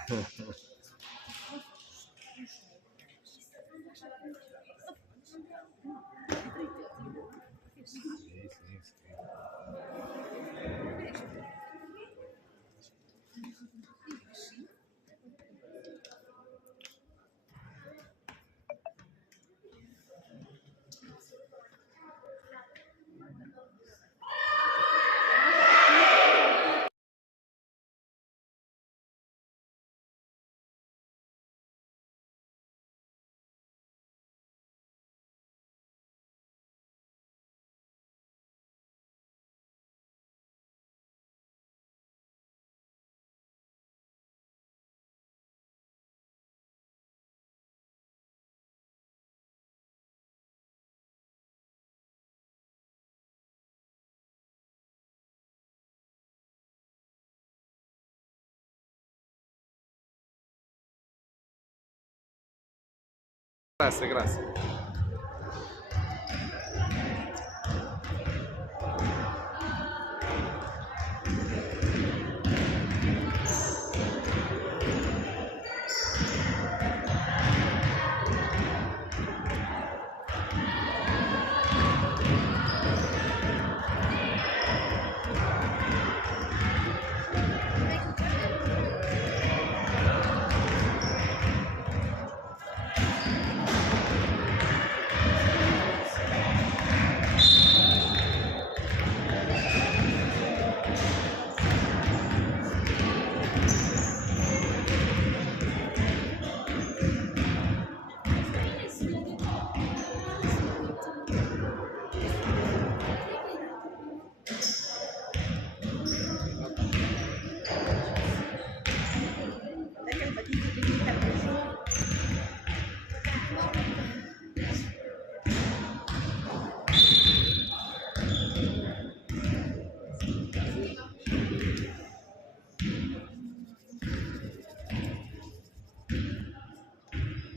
Sì, sì, sì. Grazie, grazie.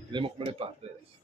Vediamo come le parte adesso.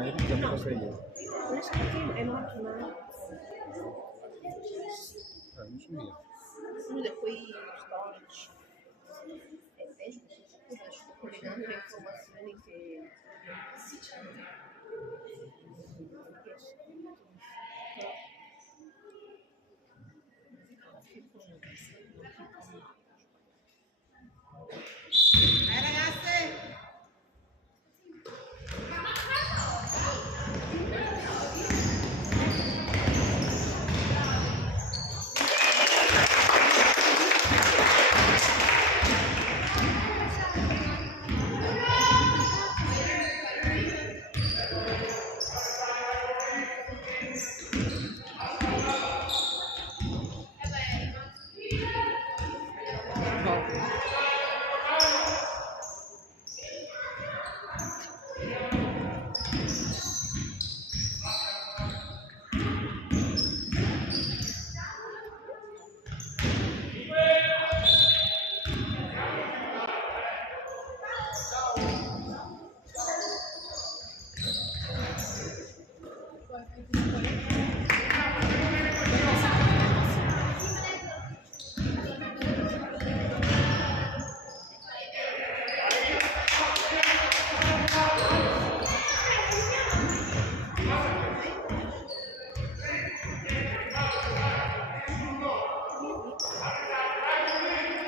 Ma io ti ho fatto io. Non so perché è macchina. Non so io. Uno di quei storici. E invece sto collegando le informazioni che...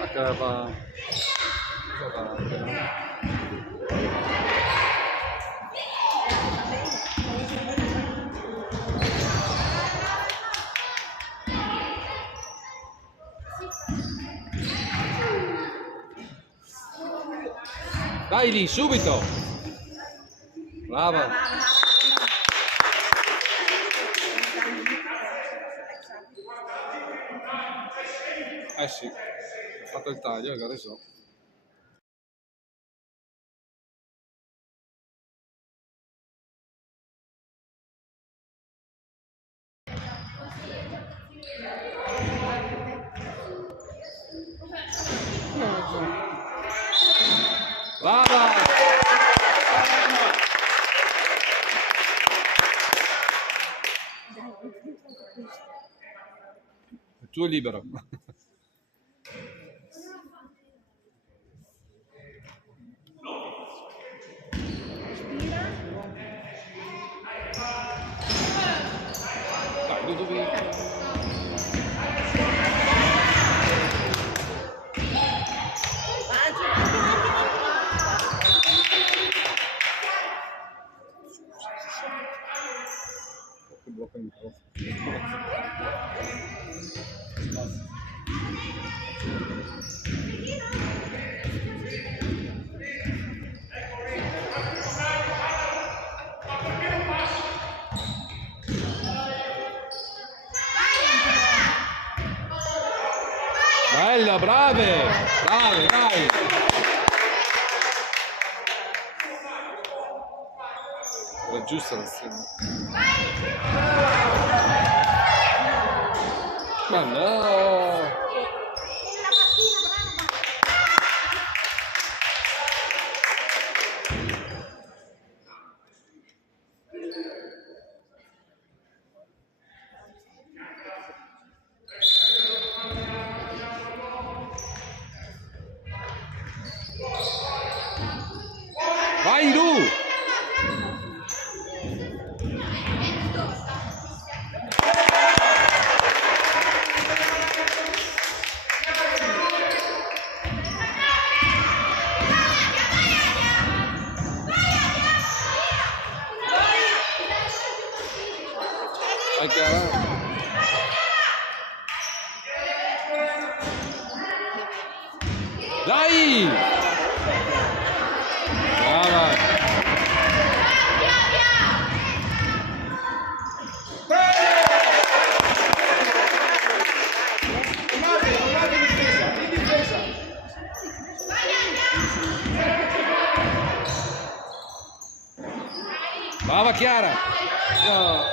Acaba. Dai lì, subito! Brava! Eh sì, ho fatto il taglio e adesso. Brava! Il tuo è libero. Dai, Ludovico. Che blocca il microfono. Bella, brave! Brave, dai! Era giusta l'azione. Ma no! Vai, Lu! Vai, Chiara. Dai! Brava! Brava Chiara! No.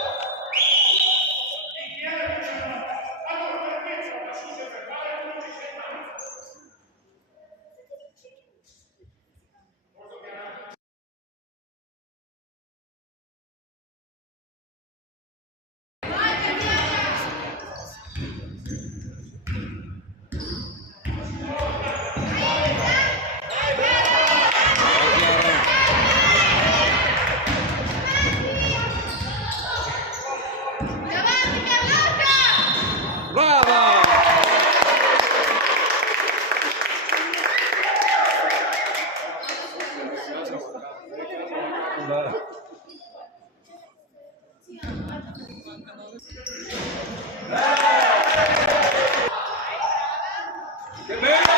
Che bello!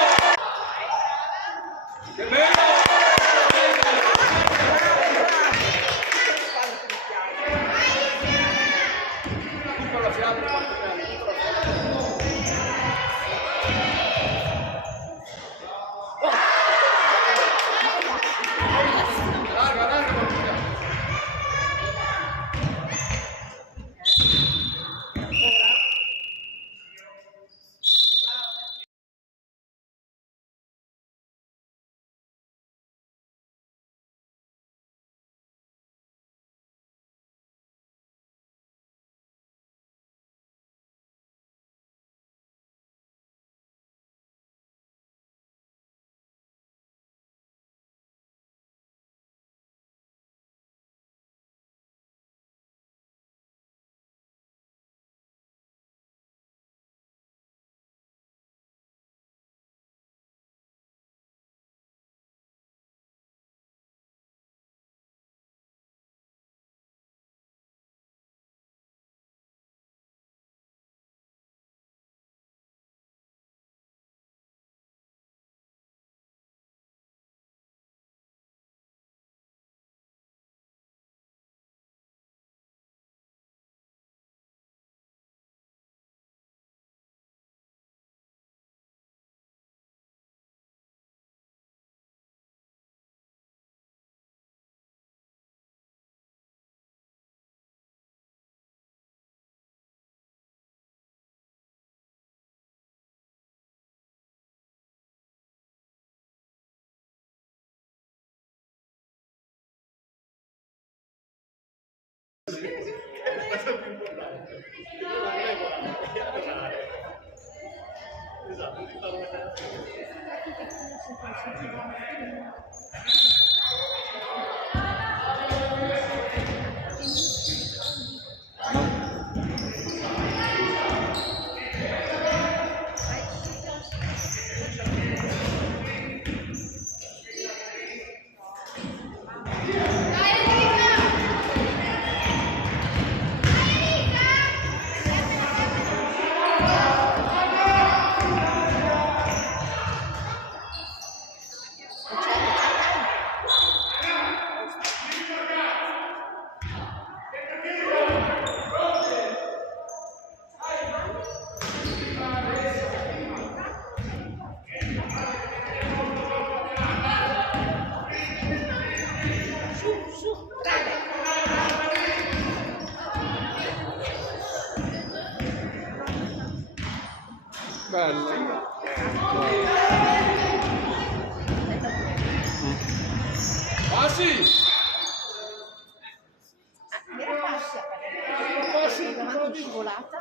Che bello! Tutta la fiamma, larga, larga, bello. Ah sì! Era passi davanti scivolata.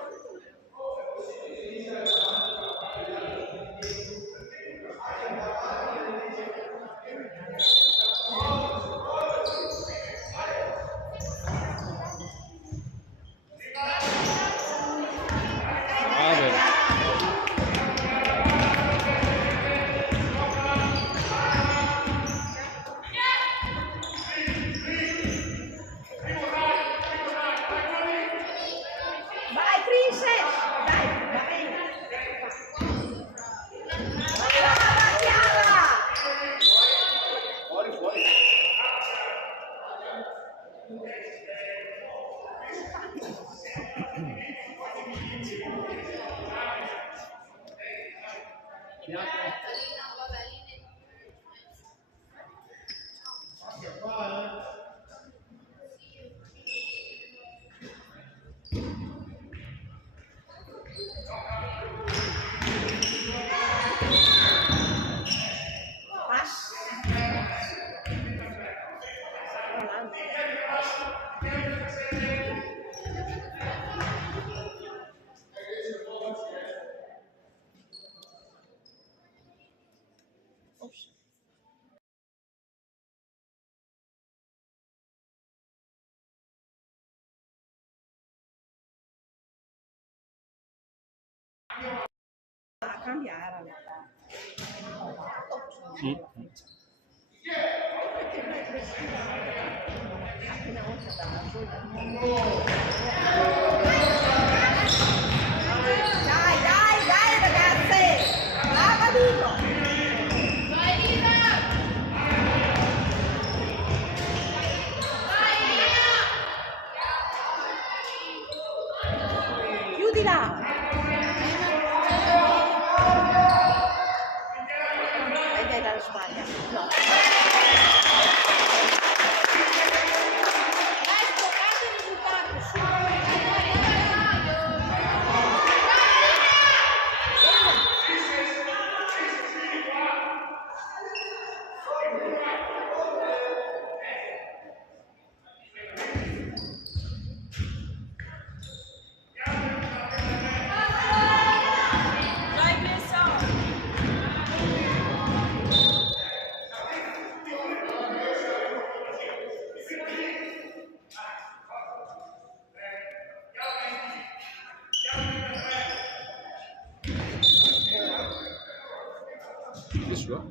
Vai Princess! Dai, va bene. Brava Chiara! Fuori, fuori. Passi. Ops. A cambiare. Appena volta Dai ragazze! Brava Dico! Chiudila! Vedi la sbaglia. No. Dai, stoccate il risultato, su. Che sua?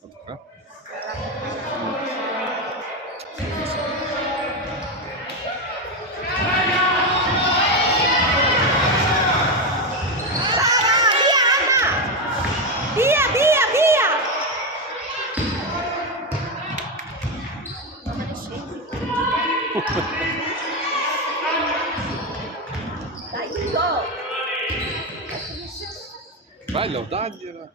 La tocca? Dai, Dico! Bello, dagliela!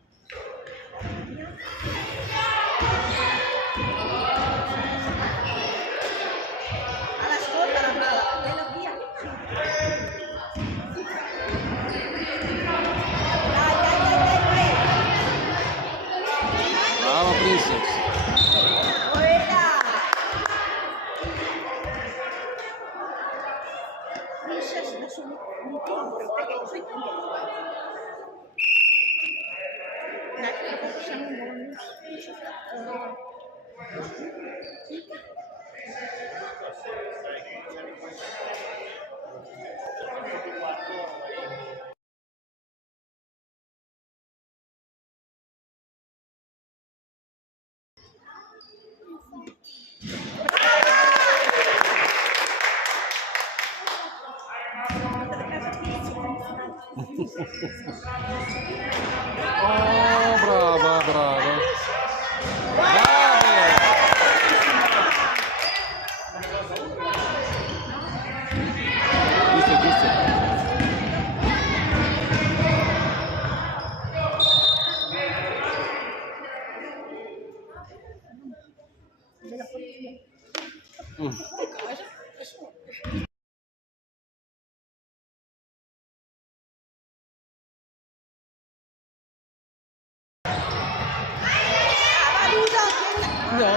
Ascolta la brava, bella via! Dai! Brava Princess! Quella! Princess, adesso mi compro, perché sei tu. Siamo un bonus. Oh, brava, brava! Giusto, giusto! No!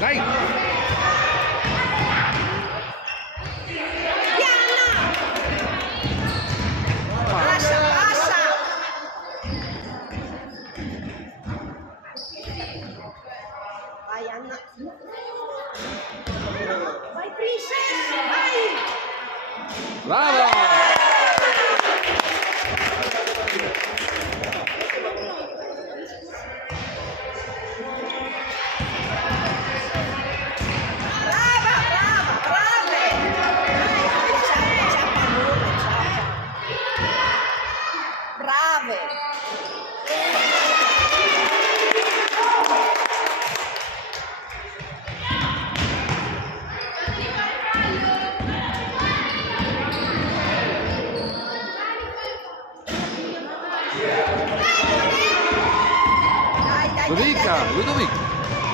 Dai! Passa! Vai Anna! Vai Princess! Vai! Brava! Brave! Brave! Ludovica! Ludovica!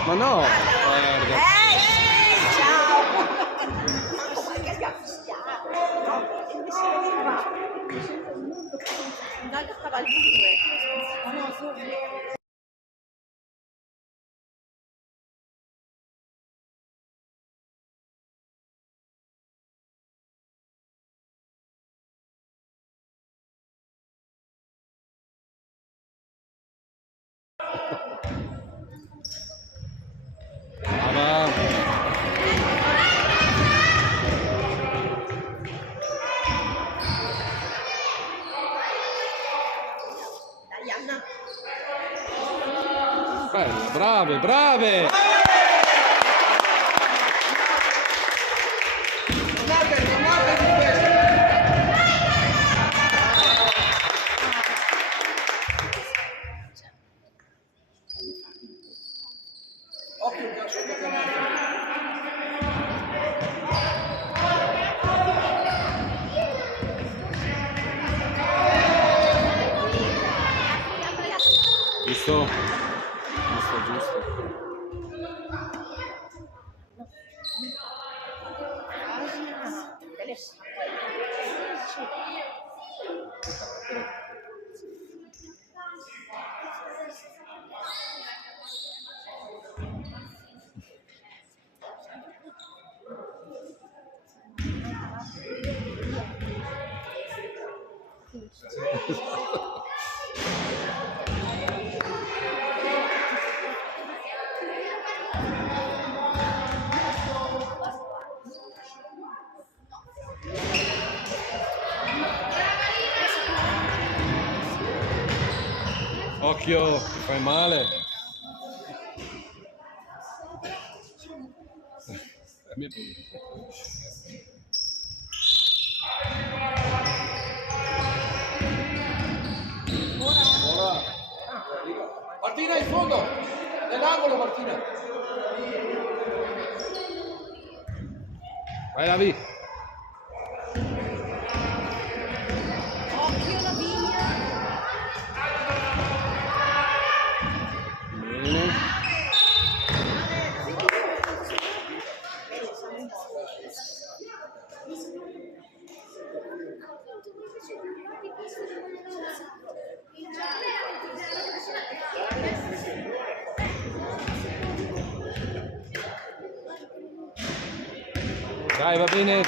Ma no! Guarda! Ciao! Che gaffiata! No, che si va? Dalle cavalline! No, Brava! Brave, brave! Tornate di questo! Occhio il calcio da canale. Giusto? Giusto, giusto. Occhio, ti fai male. Ora. Martina in fondo! Nell'angolo Martina! Vai Davi. Occhio la vigna. Bene. Dai, va bene.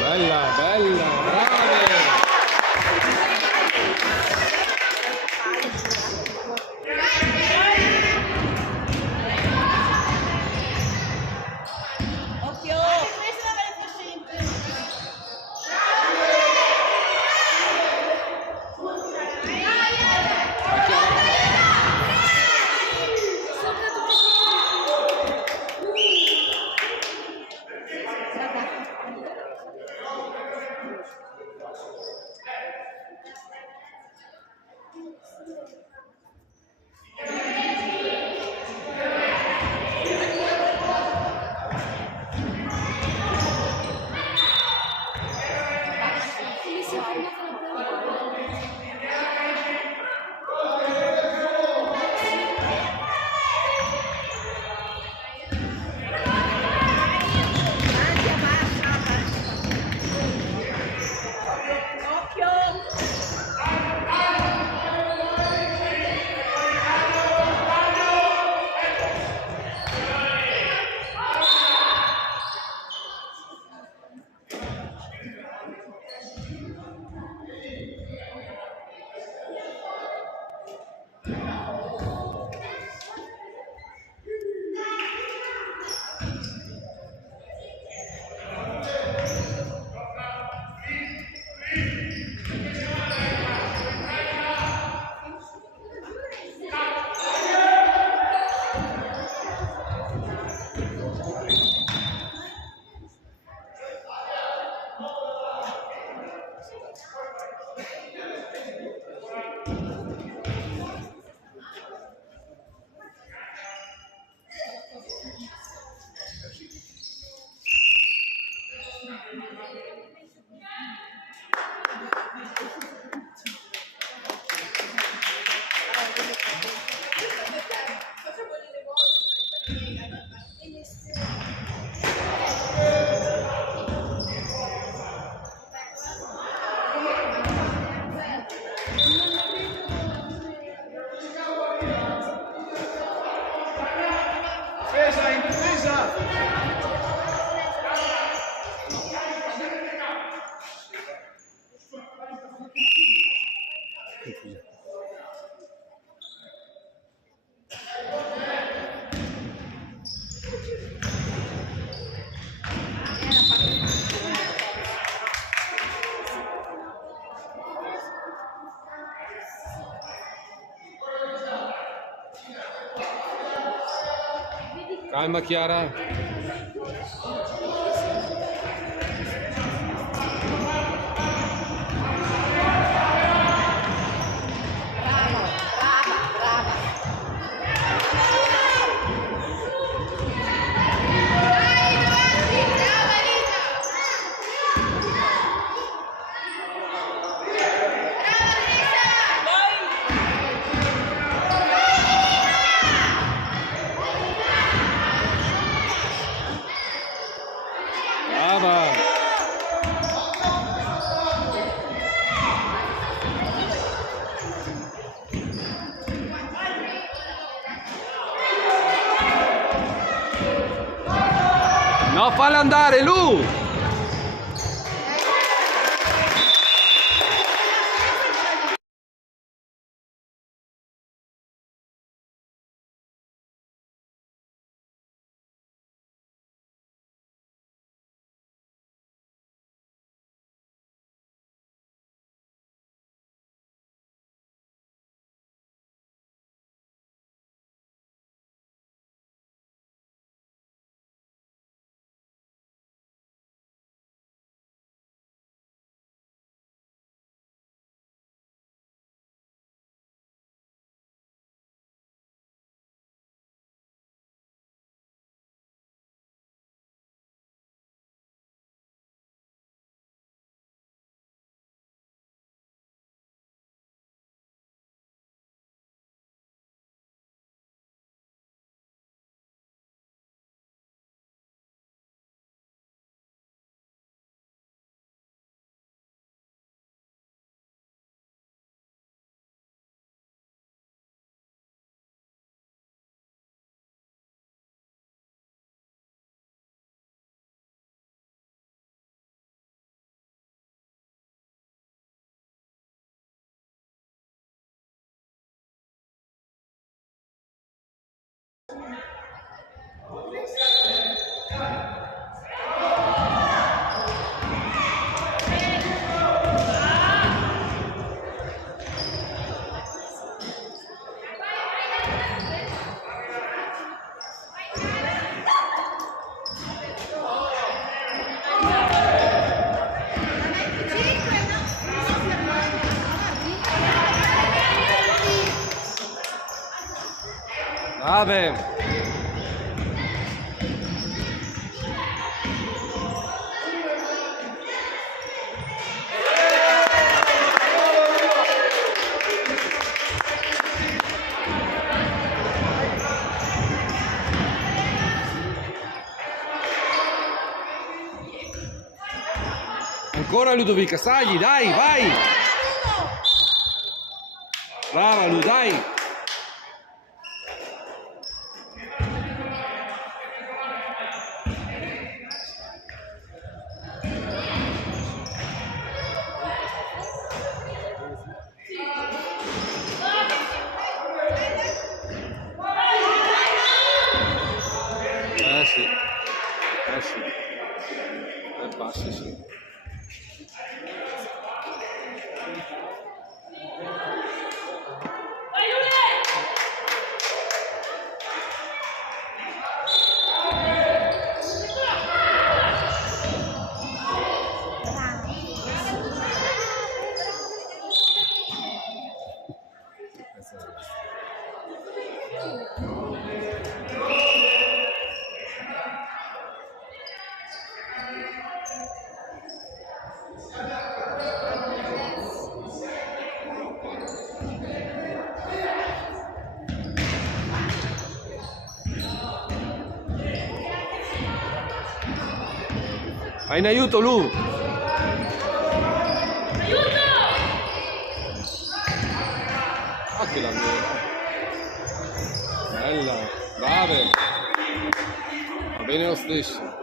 Bella, bella, brave! Occhio! Questa è la sempre. Difesa, in difesa! Calma Chiara. Brava! No, falla andare, Lu! Ave. Ancora Ludovica, sagli, dai, vai! Brava Lu, dai! Sì. Sì. Passi, sì. Vai in aiuto Lu! Aiuto! Ah che la mia! Bella! Brave! Va bene lo stesso!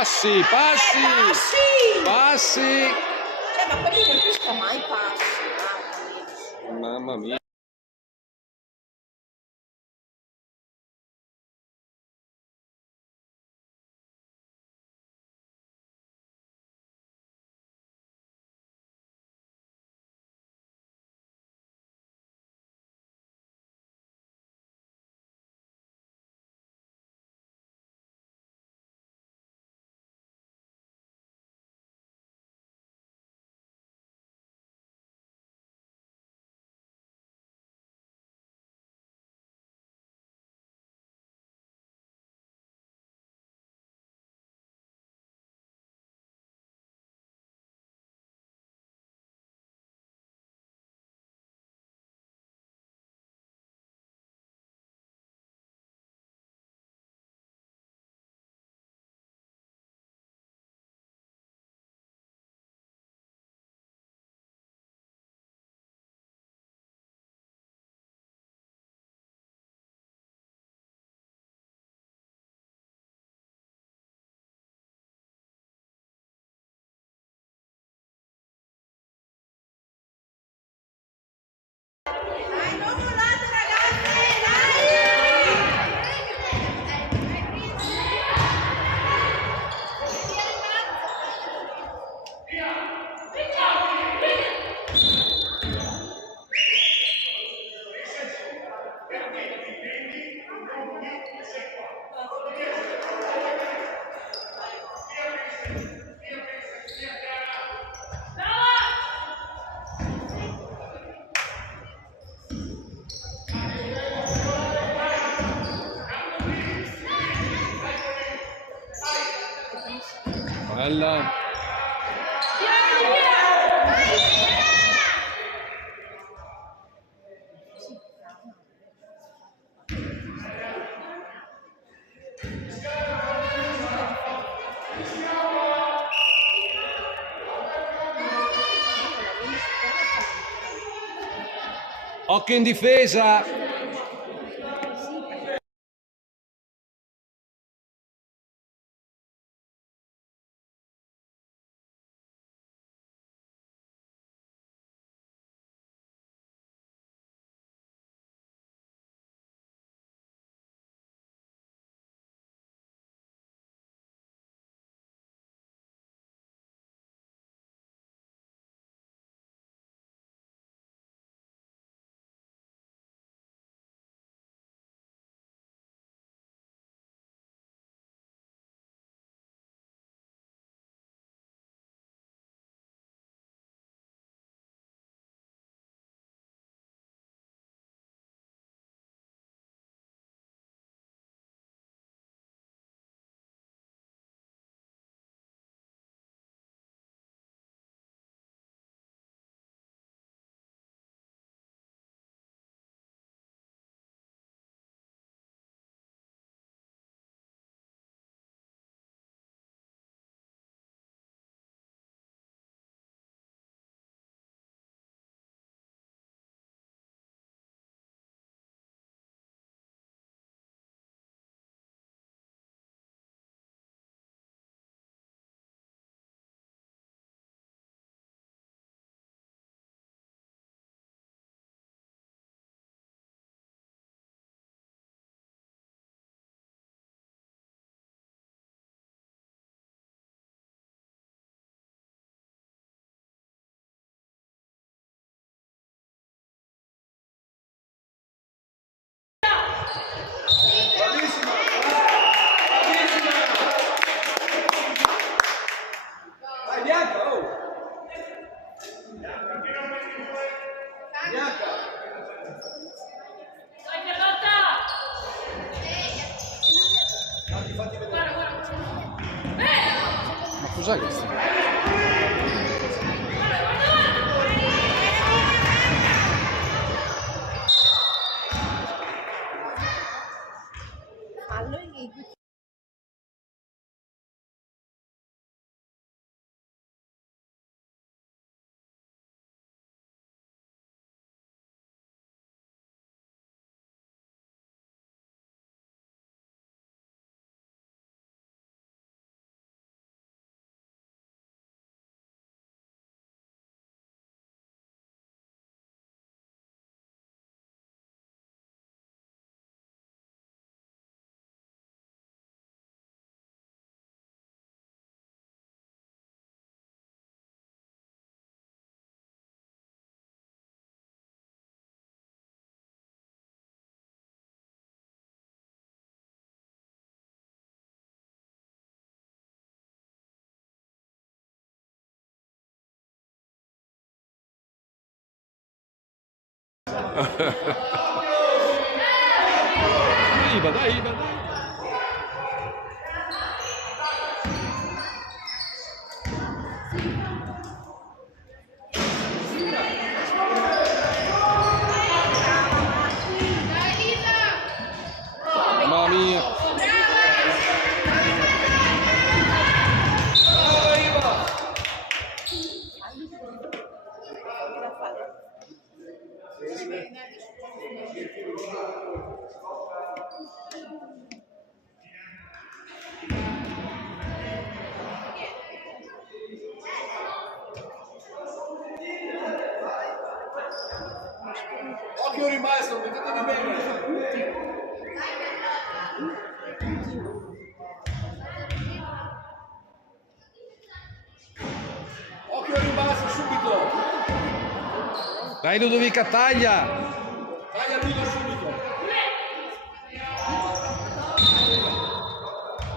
Passi, passi! Passi! Cioè, ma quelli non capisco mai passi. Mamma mia! Bella! Occhio in difesa. Bravissima! Bravissima! Vai Bianca, oh! Bianca! Fatti vedere. Ma cos'è questo? Fallo e Iva, dai, Iva, dai. Mamma mia. Brava Iva! Occhio rimasto, mettetevi bene! Occhio rimasto subito! Dai Ludovica, taglia. Taglia il video subito!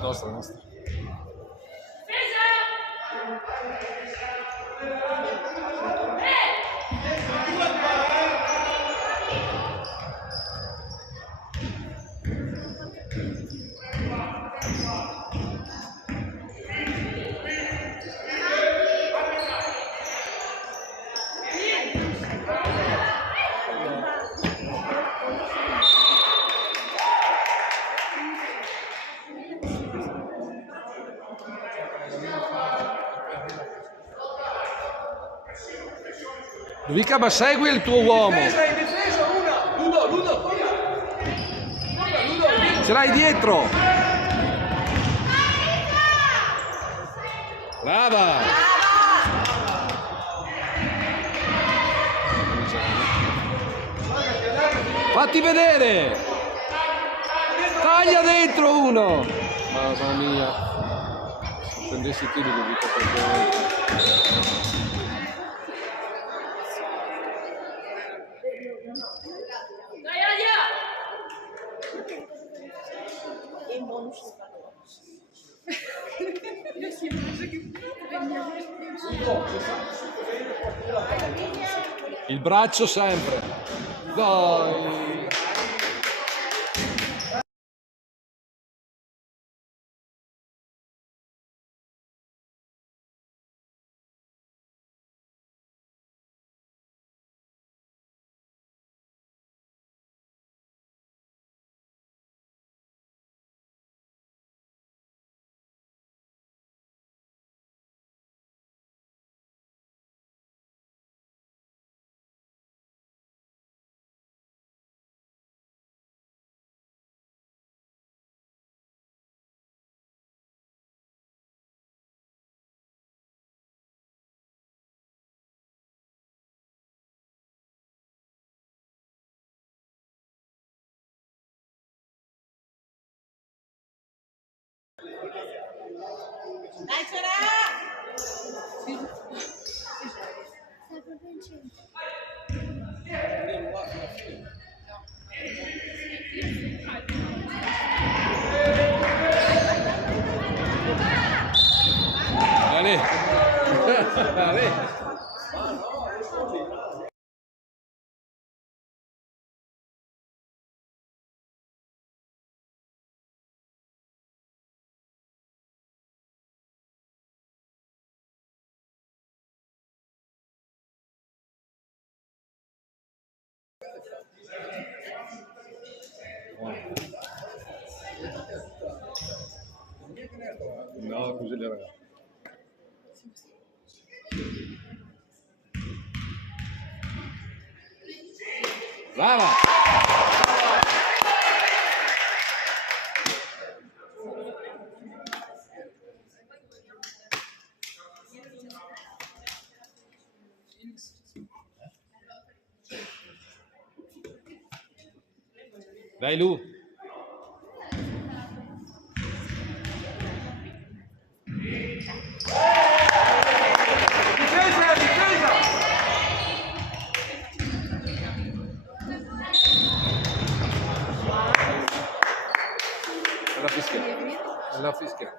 Nostra, nostra. Ludovica, ma segui il tuo uomo. In difesa! Ce l'hai dietro! Brava! Fatti vedere! Taglia dentro uno! Mamma mia! Se prendessi tiri di vita E il bonus del il braccio sempre! Dai! Dai, c'era! Allez! Allez! No, così le ragazze. Brava! Dai Lu! Difesa, difesa! È la fischia. È la fischia.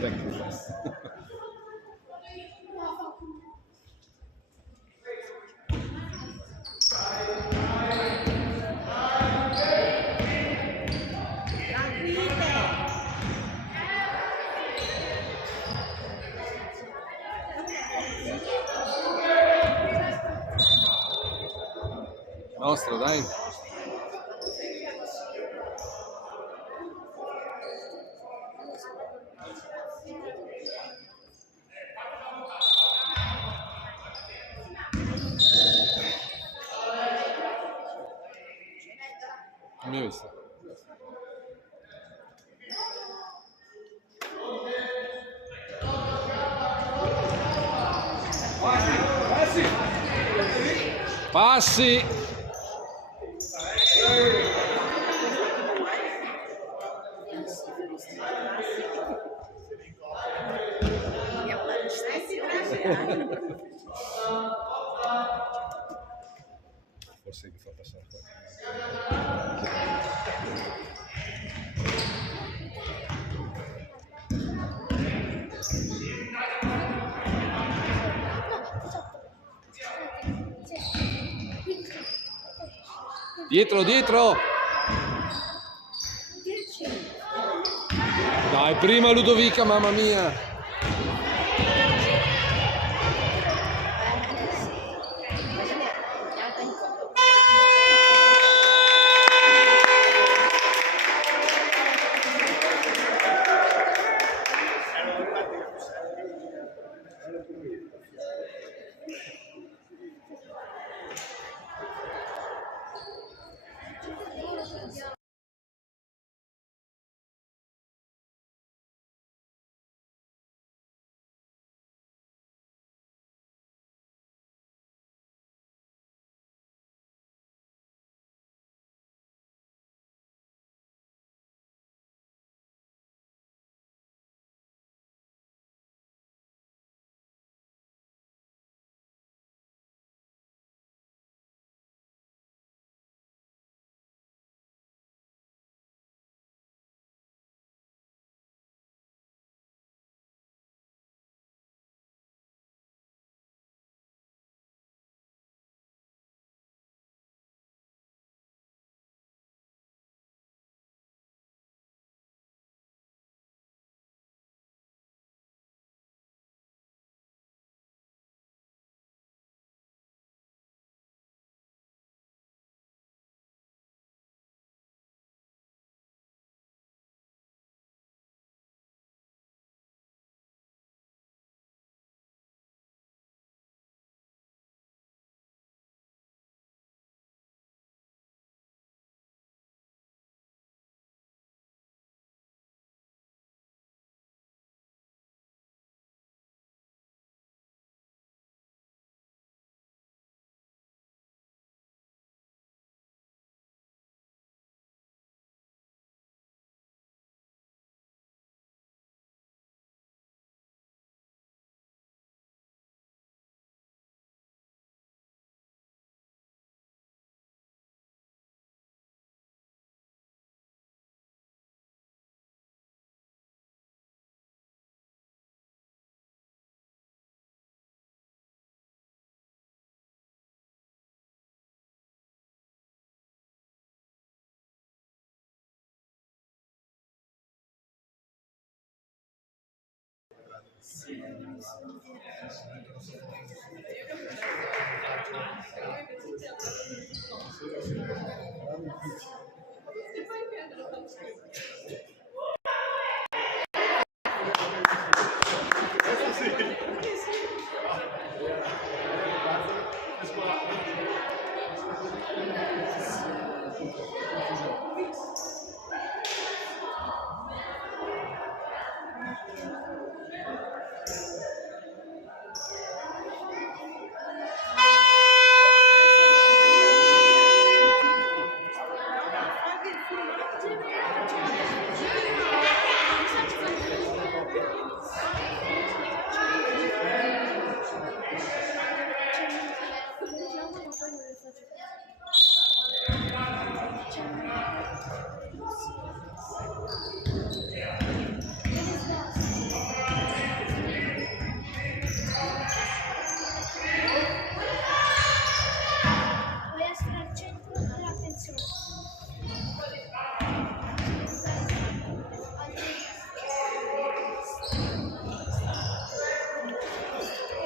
Tecnica. Nostra, dai. Non mi hai visto. Passi! Forse che fa passare dietro, dietro! Dai, prima Ludovica, mamma mia! Puoi essere al centro dell'attenzione.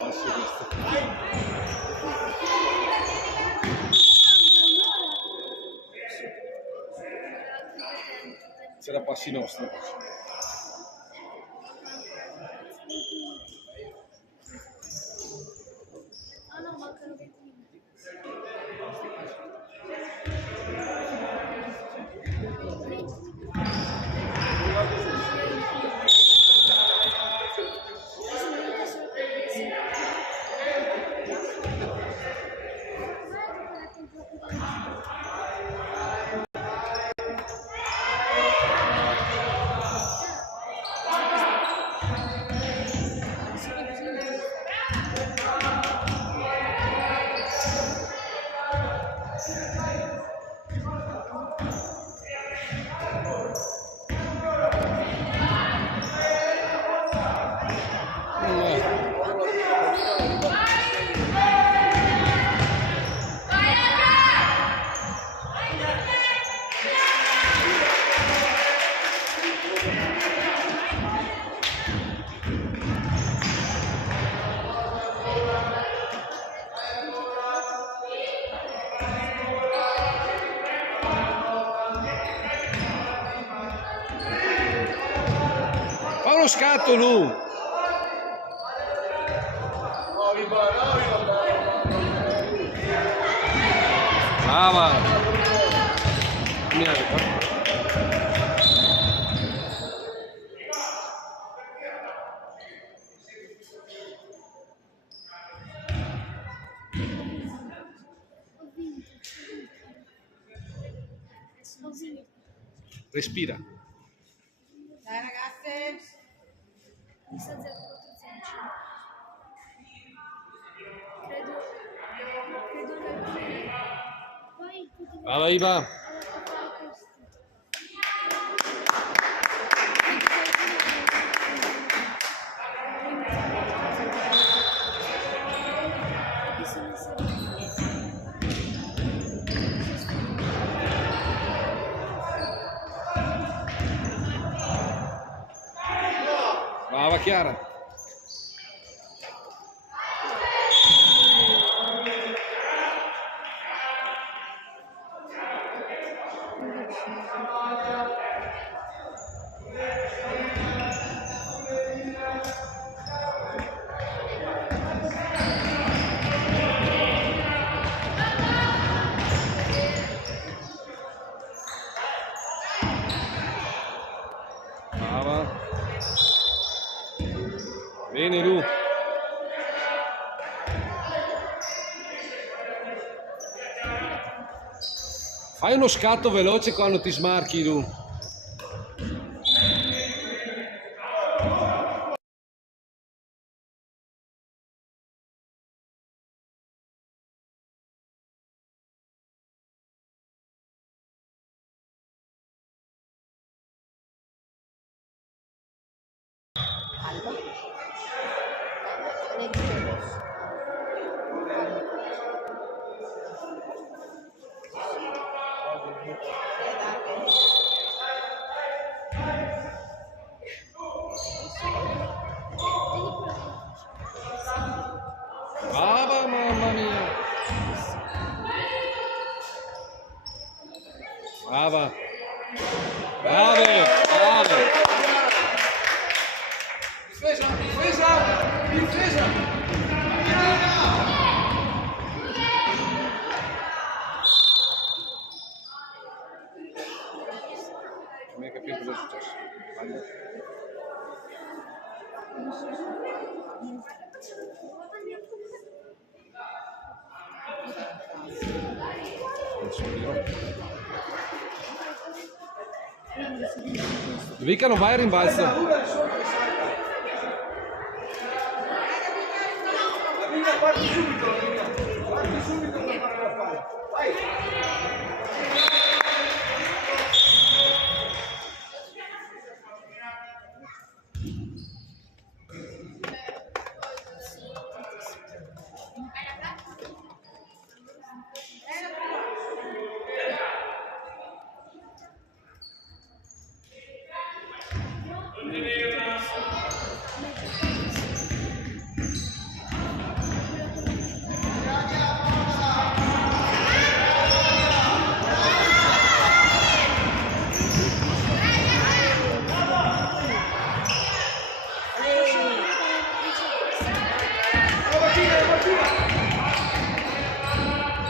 Passo questo. C'era passi nostri. Ah no, mancano 20 minuti. Fa uno scatto lui! Brava! Mira, respira. Dai ragazze! Mi sta 0,405. Credo alla fine. Poi potete Brava Iva! Brava Chiara! Brava! Bene Lu! Fai uno scatto veloce quando ti smarchi Lu! Alba. Non è giro rosso. Vedi Brava. Brave, brave. Difesa, difesa, difesa. Non hai capito cosa è successo. Guarda. Adesso dirò. Vica non vai a rimbalzo. Parti subito, parti subito per fare la palla. Vai.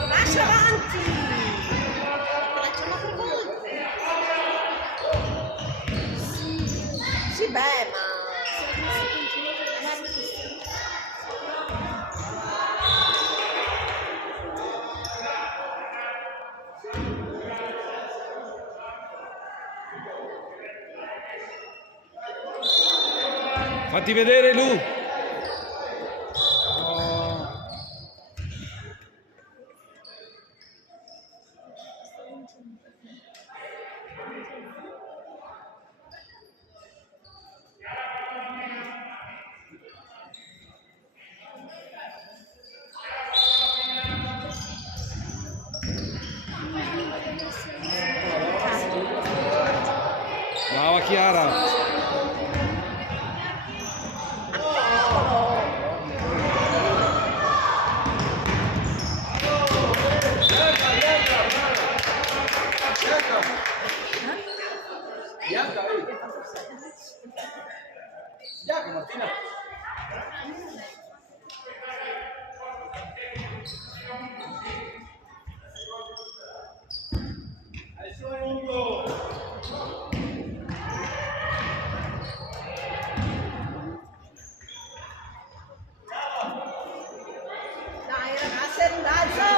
Lascia avanti! Facciamo tre volte! Sì, beh, ma... Fatti vedere Lu. Brava Chiara. Bianca, Bianca, Martina. Dai ragazzi, rimbalzo!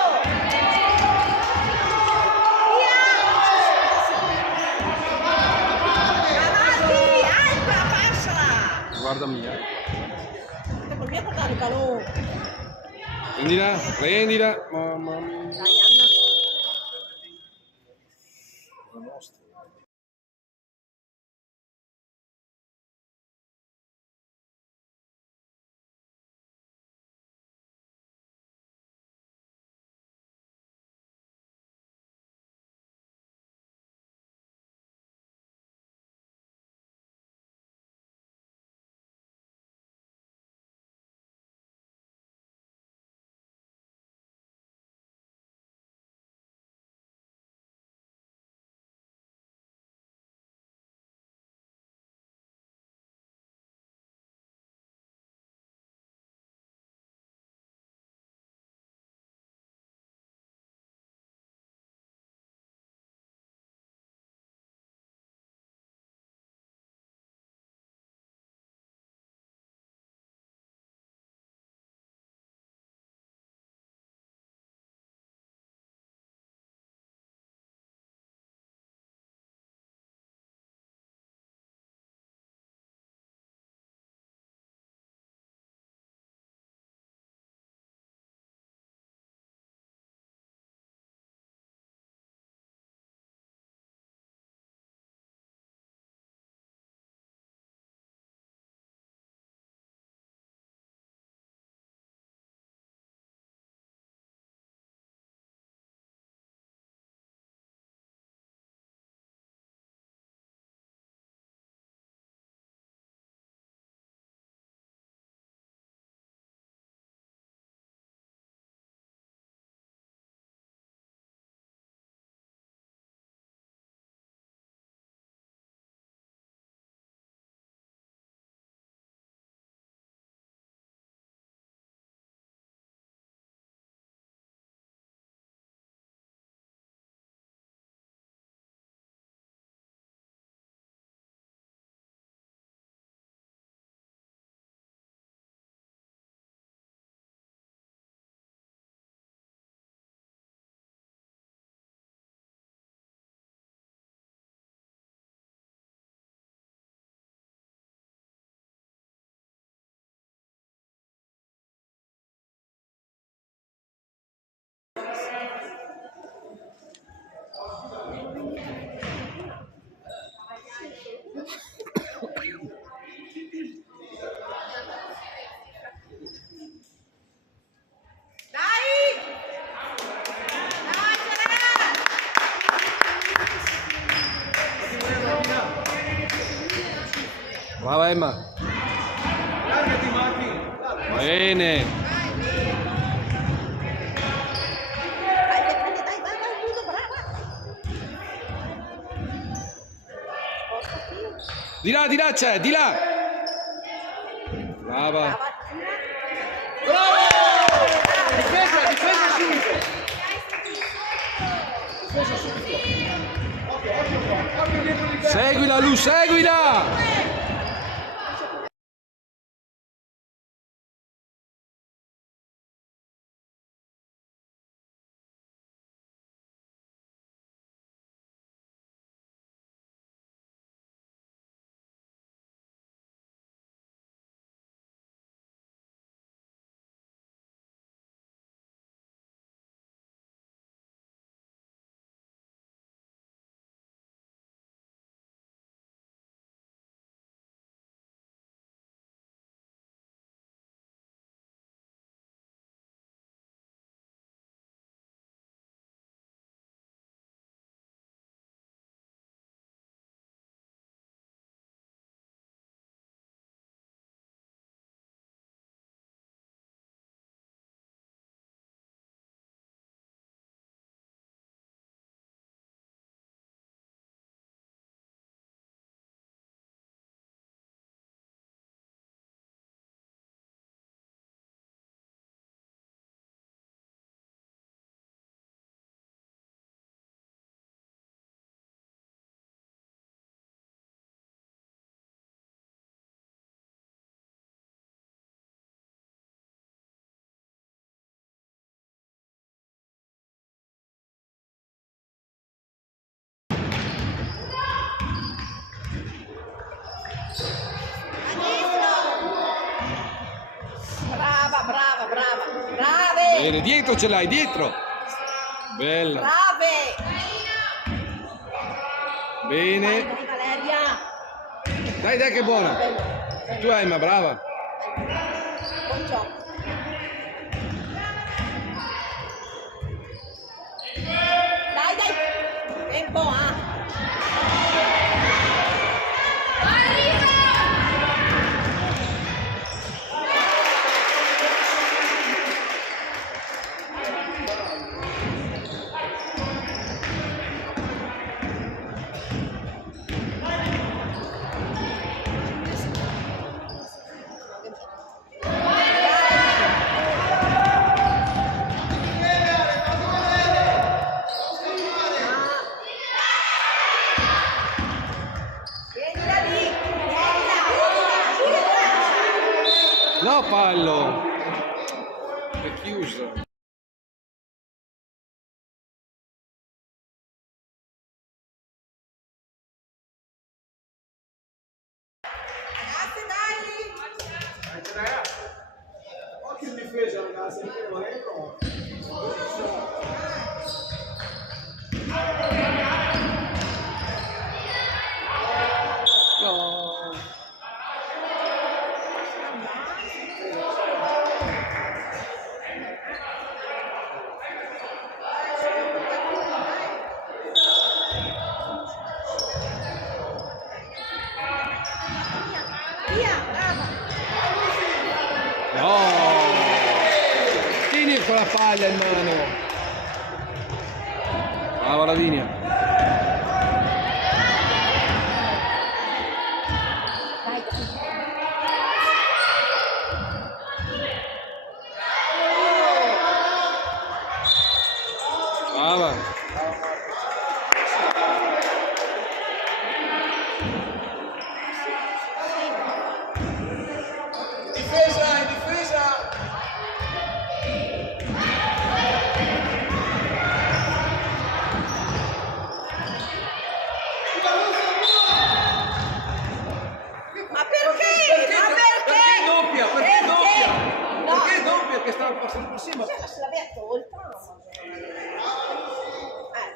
Guarda mia. Col mio portare il balone. Prendila, prendila. Mamma mia. Dai Anna. La nostra. Emma. Largati, Marchi. Bene. Dai, Ludo, brava. Spostati. Di là c'è, di là. Brava. Brava. Bravo! Difesa subito. Difesa subito. Occhio qua. Occhio dietro di te. Seguila, Lu, seguila. Brava. Brave. Bene, dietro ce l'hai, dietro. Bella. Brave. Bene. Dai, Valeria. Dai, che buona. Tu Emma, brava. Buon gioco. Dai. Tempo, ah. No, fallo. È chiuso. Occhio in difesa, ragazzi. Dentro. No. Via, brava. No. Tieni con la palla in mano. Brava Lavinia. Dai. Brava. In difesa. Ma perché? Perché doppia? No. Perché doppia? Che stava passando per cima. Se l'aveva tolta.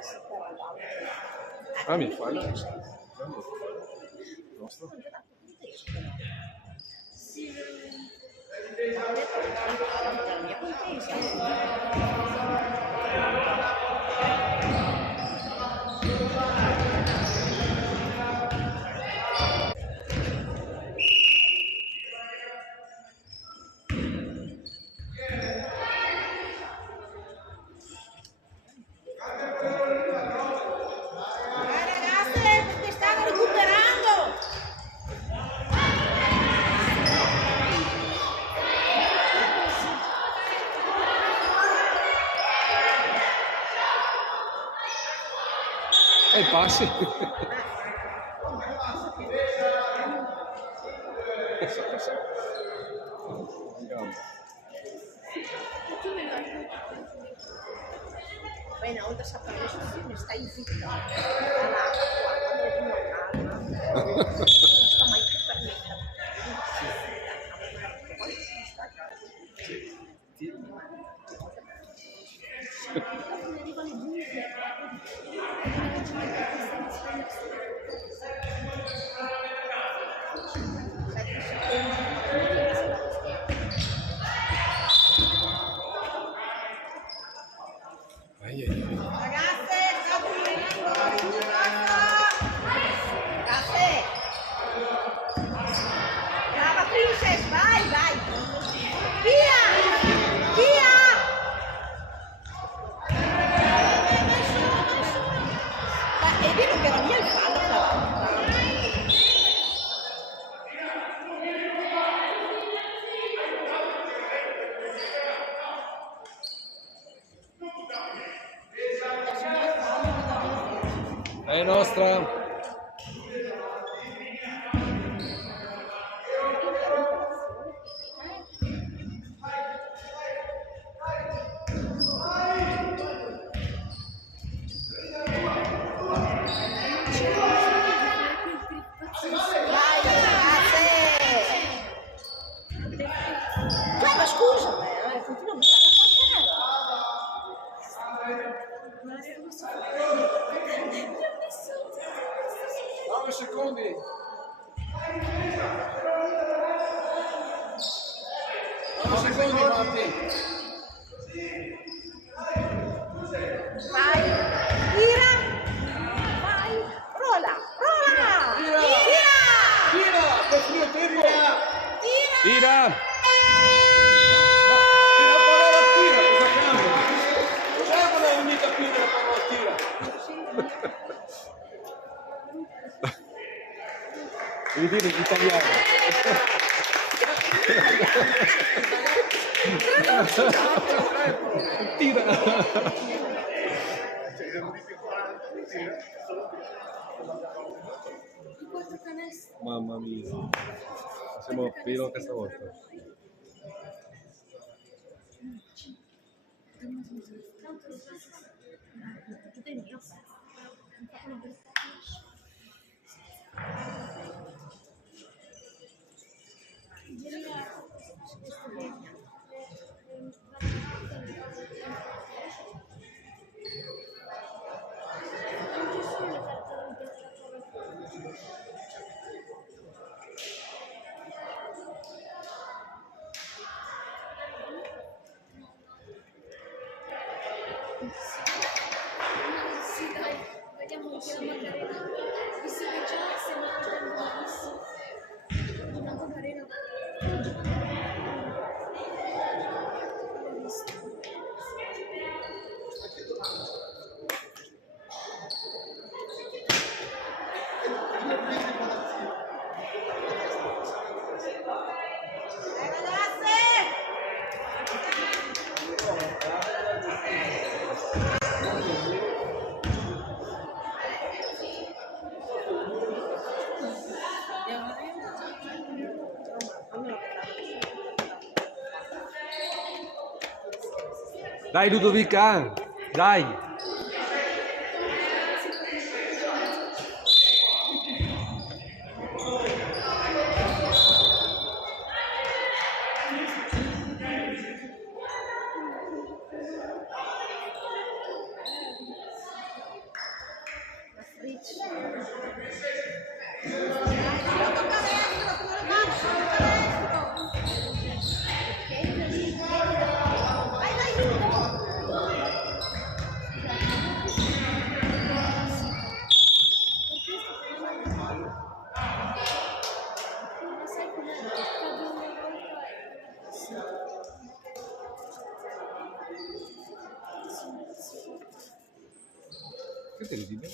Sì, però. Ah, mi fallo. Nostro. E passi. Poi una volta sapere se mi stai zitta. Non sto mai più per niente. Arriva le buche. Ai, ai, ai. Ragazze, ragazze. Brava princess, vai, vai. Via! Via! È vero che era mia il fallo, però. È nostra. Vai, ragazze! Cioè, ma scusa, continua a buttare a 9 secondi. Marti. Vai, tira, vai, rola, rola, Tira. tira, Tira! È finito il tempo! tira. Tira. La parola tira, cosa cambia? Non serve una unica più della parola tira. Devi dire in italiano. Tira. Mamma mia. Siamo a pelo anche stavolta. Sì, dai, vediamo anche la Macarena. Visto che già stiamo facendo benissimo. La Macarena. L'ho visto. Dai Ludovica, dai. Che te ne dici?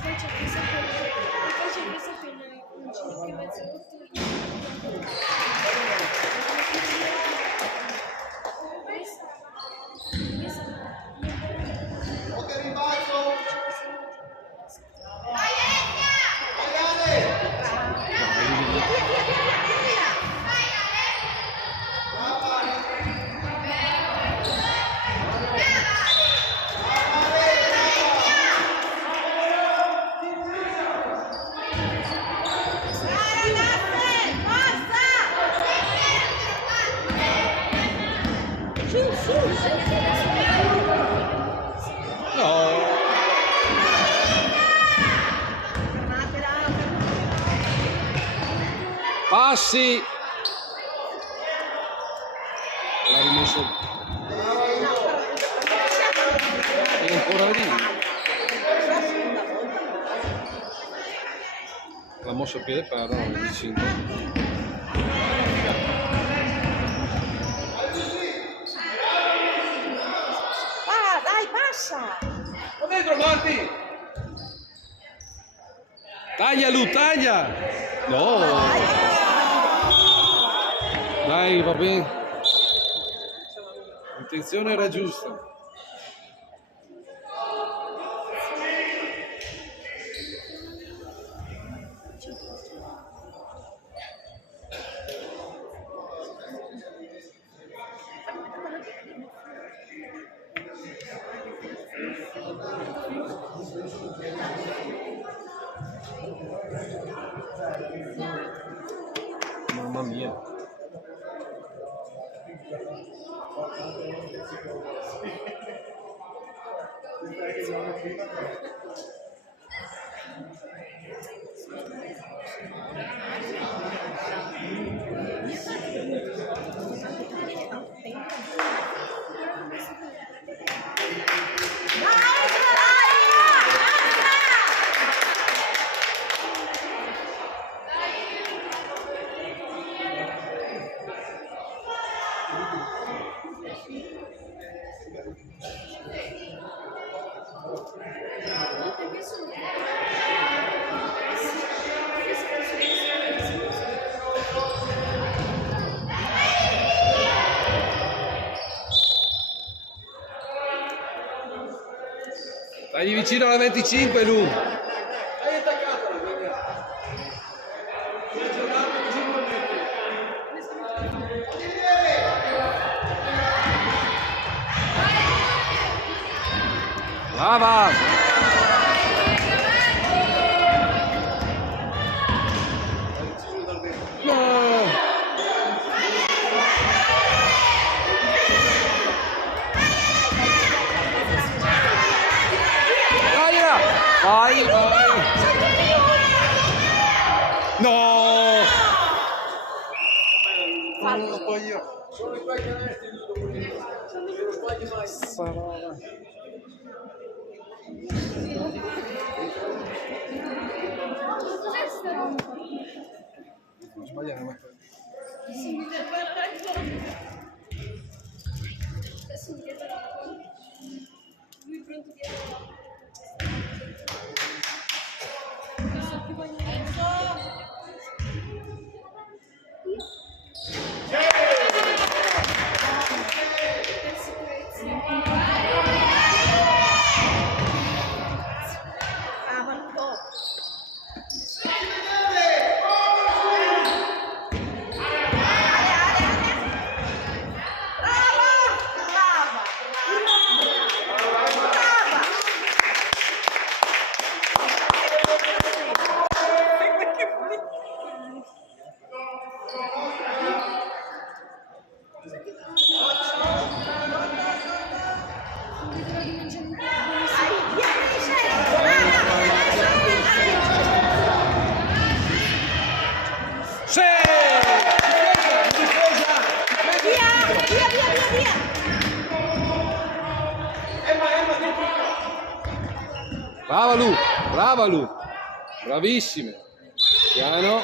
Poi c'è questa penna che mezzo rotto. Ok, rimbalzo! No. Passi. L'ha rimesso. È ancora lì. L'ha mosso a piede per 25. Dai, passa! Va dentro, Marti! Taglia Lu, taglia! No! Dai, va bene. L'intenzione era giusta. Mamma mia. Dai vicino alla 25 Lu. Hai attaccato la linea. Si è giocato così non metti. Brava! No! Vai, vai! No! Non lo sbaglio. Sono i tuoi canestri, non lo sbagli mai. Non sbagliare mai. Adesso mi chiedo lui pronto dietro. Brava Lu, brava Lu, bravissime. Piano.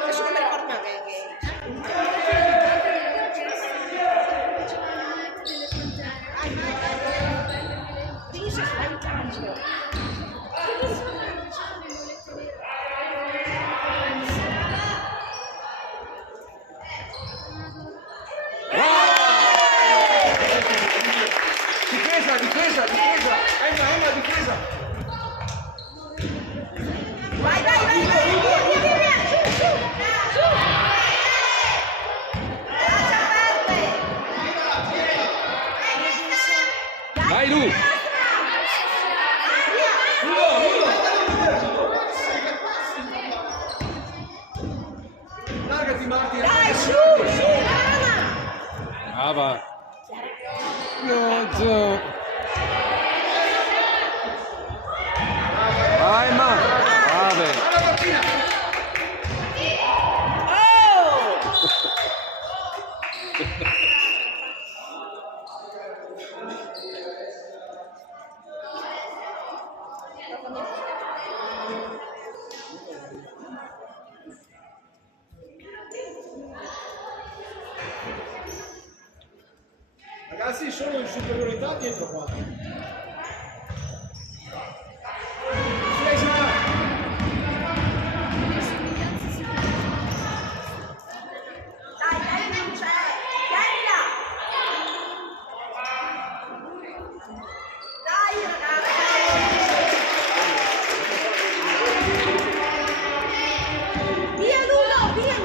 Adesso non mi ricordo Difesa! Emma, difesa! Vai, via! Su! Dai Lu! Marti. Dai, su, Ana! Brava. No, Gio. Vai, ma. Brave. Alla Martina. Oh! Ragazzi, sono in superiorità dietro qua. Dai, lei non c'è! Tienila! Dai, ragazzi! Via Ludo, via!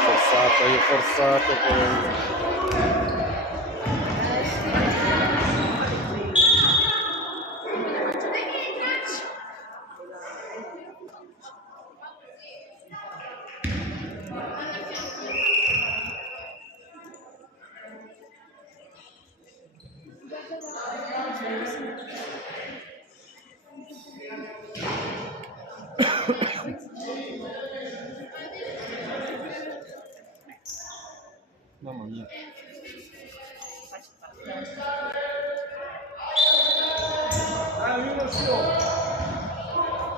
Forzato, io forzato poi. Mamma mia. Ognuno suo.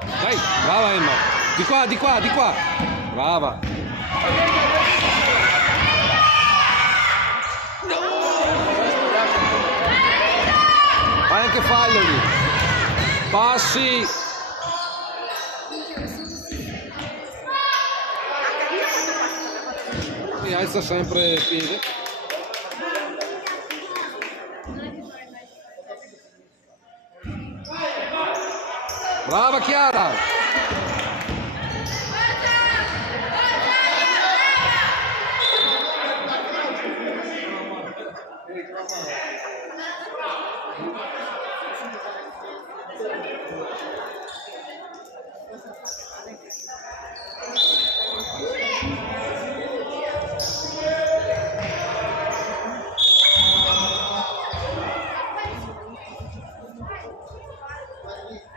Dai, brava Emma. Di qua, di qua, di qua. Brava. Fai anche fallo lì. Passi. Si alza sempre il piede. Brava Chiara.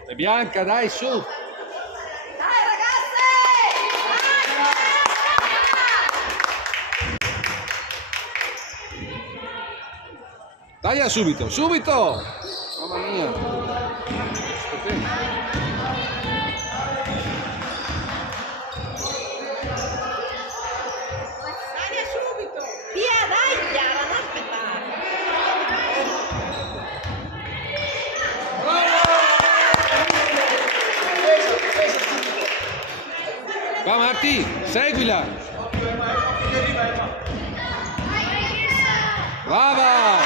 E Bianca, dai, su. Dai, ragazze! Taglia subito, subito. Mamma mia. Dai, subito! Via, dai, Chiara, non aspettare! Va Marti, seguila. Brava.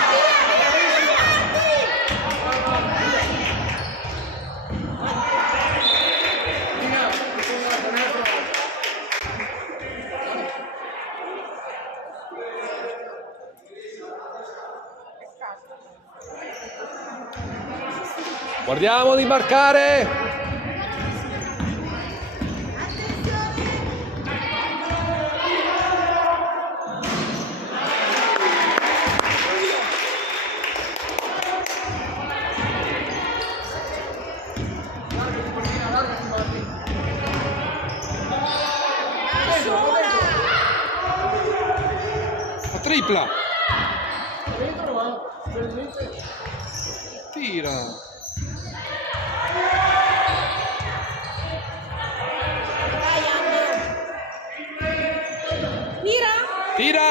Guardiamo di marcare. La tripla. Tira. Mira! Tira.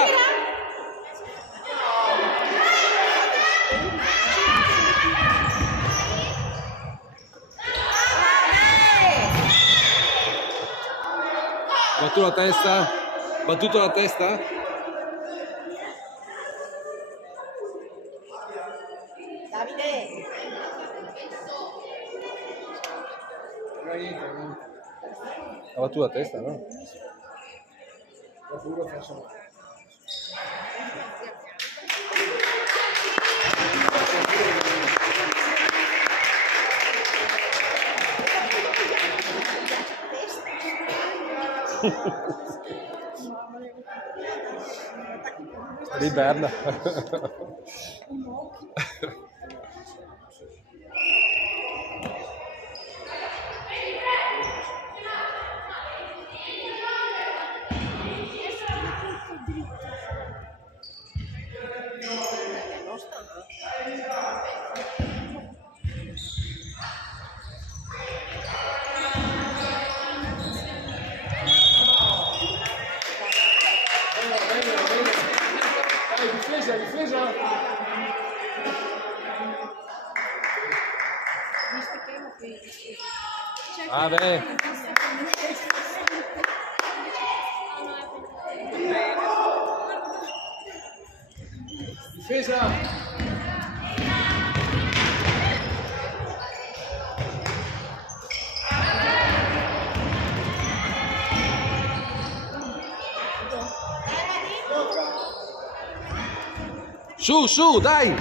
Battuto la testa? Battuto la testa? Davide! Ha battuto la testa, no? Liberna. Dai, difesa, difesa. Vabbè. Difesa. Su, su, dai!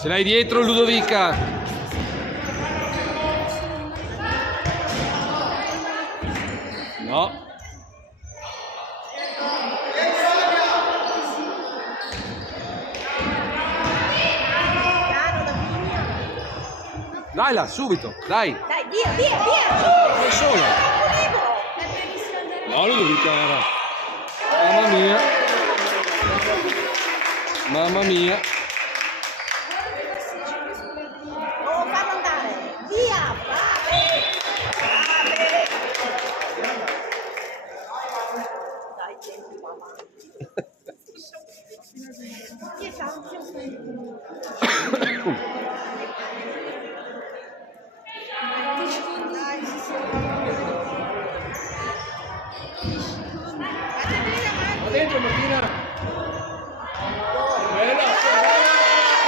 Ce l'hai dietro, Ludovica? No. Dai là, subito, dai! Dai, via, via, via! Vai sola! No, Ludovica era. Mamma mia! Mamma mia! Non farlo andare! Via! Vai! Dai, tempo, mamma. Che cazzo? Va dentro, Martina. Bella.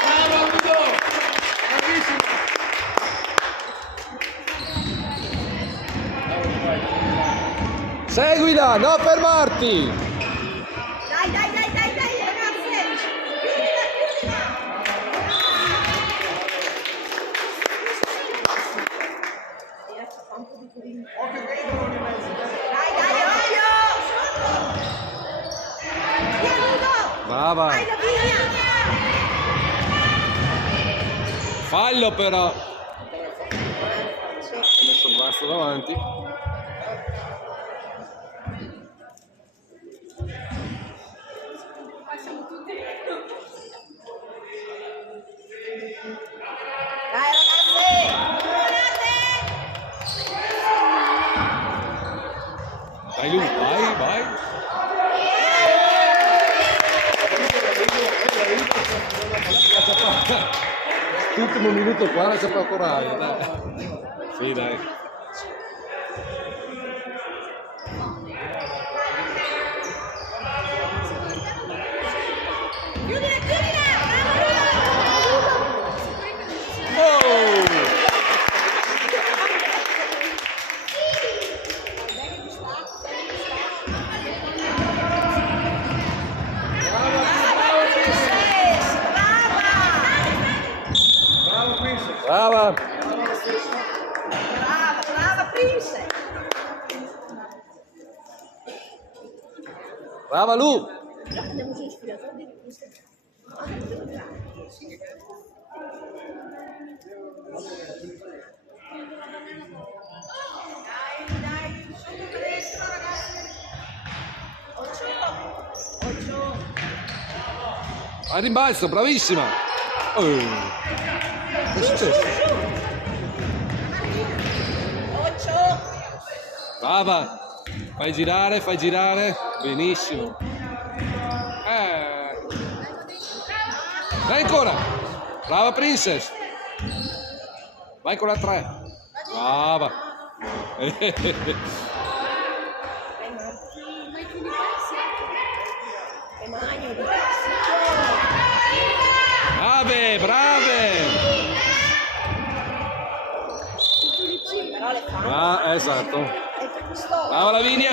Bravo, Guido. Bravissimo. Seguila, non fermarti! Dai, dai, dai, dai, dai, ragazze! Chiudila, chiudila! Dai, dai, olio! Via, Ludo! Brava! Vai, la via! Fallo però! Ho messo il basso davanti. Dai, ragazze! Dai Lu, vai, vai! L'ultimo minuto qua c'è poco orario, dai. Sì, dai. Chiudila, chiudila! Oh! Bravo, Princess. Brava! Brava, brava, Princess! Brava Lu! Andiamo giù, ispiratore. Dai, dai, subito destro, ragazzi. Occhio. Al rimbalzo, bravissima! Che è successo? Occhio. Brava! Fai girare, benissimo! Dai ancora! Brava Princess! Vai con la 3! Brava! Brave, brave! Però le fa. Ah, esatto! È per pistola. Brava Lavinia!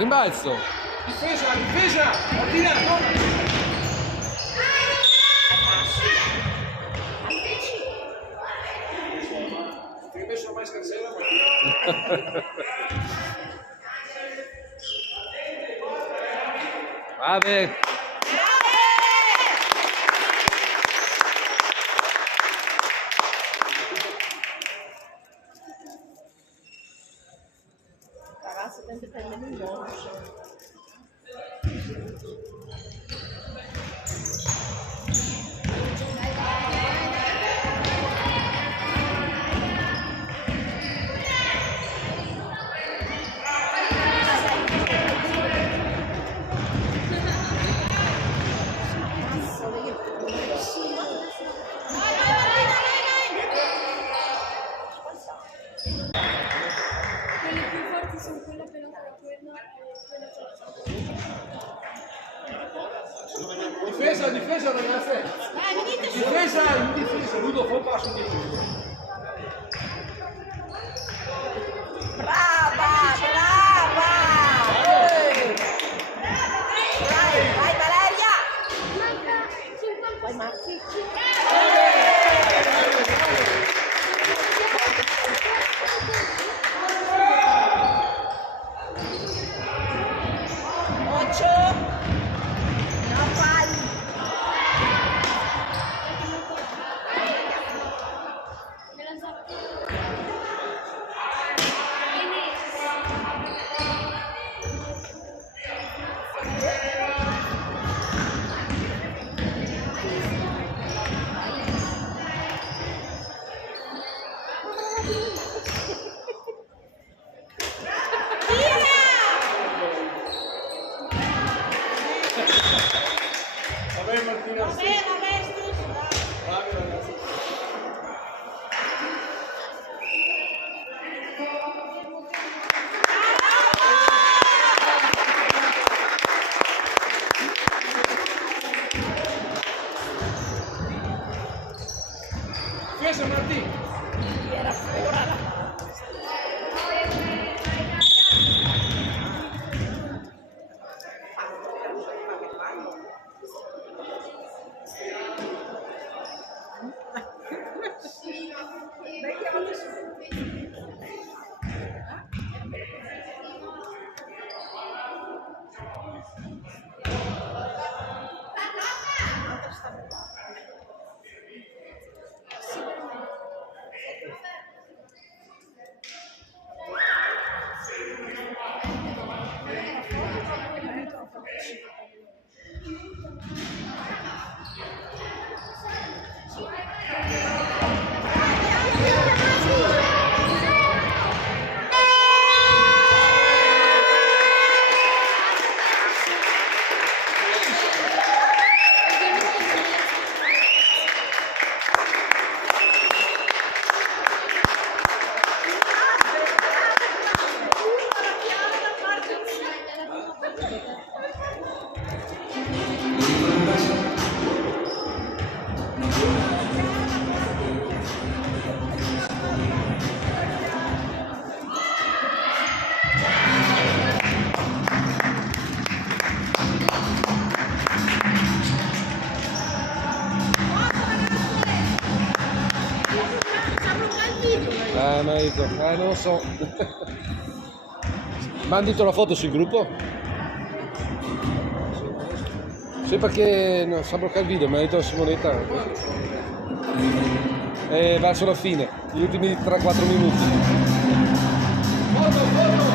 Rimbalzo. Difesa, difesa! Martina, no! Ti hai messo mai scarsella, Martina? Vabbè. Ragazzi, sempre prendere un bonus. Quelle più forti sono quella pelata da quella e quella Difesa, difesa ragazze! Difesa, in difesa! Ludo, fa un passo indietro. Brava, brava! Vai Valeria! Vai Marti! Ocho! No falli! nella zappa. Vabbè Martina, Vabbè, scusa! bravi ragazzi. Difesa Martina! Era fuori! Marito, non lo so. Mandito la foto sul gruppo? Sì, perché no, sa bloccare il video, mi ha detto Simonetta. Verso la fine, gli ultimi 3-4 minuti. Foto, foto!